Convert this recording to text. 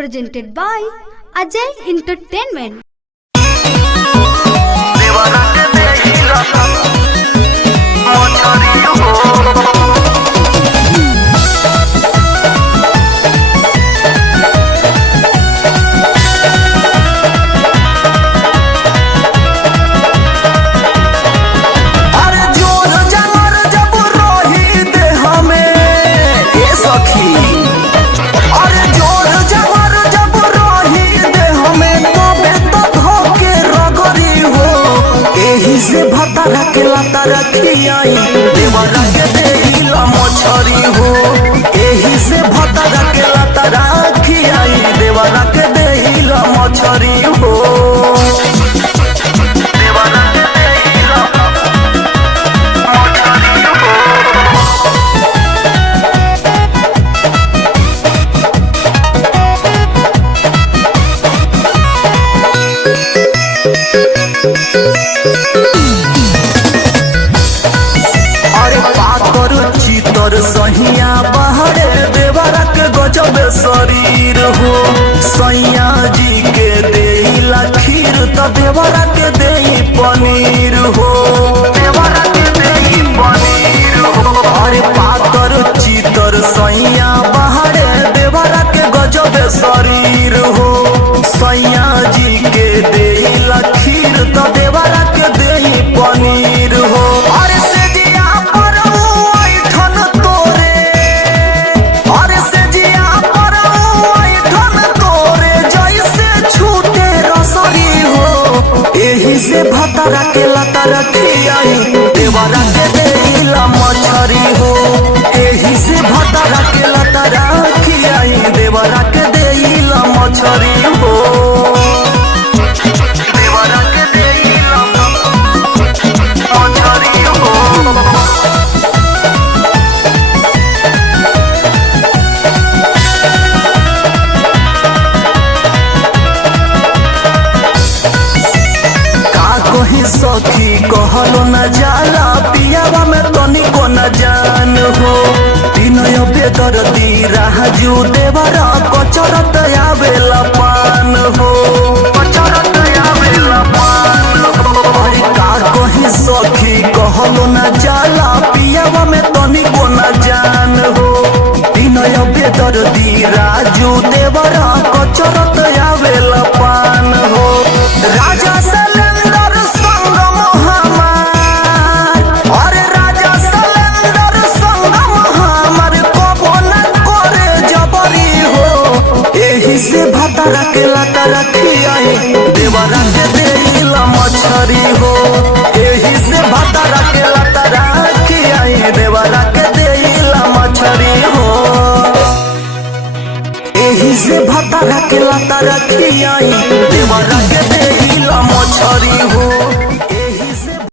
presented by Ajay Entertainment. से भतारा के लाता रखियाई देवरा के देहिला मछरी हो। एही से भतारा के लाता रखियाई देवरा के देहिला मछरी हो। देवरा के देहिला मछरी हो। चितर सहिया बहरे देवरा के गजब शरीर हो। सैया जी के देला खीर तो देवरा के देई पनीर हो। देवरा के देई पनीर हो। अरे पातर चितर सैया बहरे देवरा के गजब शरीर हो। सैया जी के देला खीर तो देवरा के देई पनीर हो। अरे एही से भतारा के लाता रखियाई देवरा के देला मछरी हो। एही से भतारा के लाता रखियाई देवरा के देला मछरी हो। देवरा के देला मछरी हो। सखी कहलो न जाला पियावा में तनिको न जान हो। विनय बेदर्दी राजू देवरा कचरत आवेला पान हो। कचरत आवेला पान हो। अरे का कही सखी कहलो न जाला पियावा में तनिको न जान हो। विनय बेदर्दी राजू देवरा कचरत आवेला पान हो। राजा से भतारा के लाता रखियाई देवरा के देला मछरी हो। एही से भतारा के लाता रखियाई देवरा के देला मछरी हो। एही से भतारा के लाता रखियाई देवरा के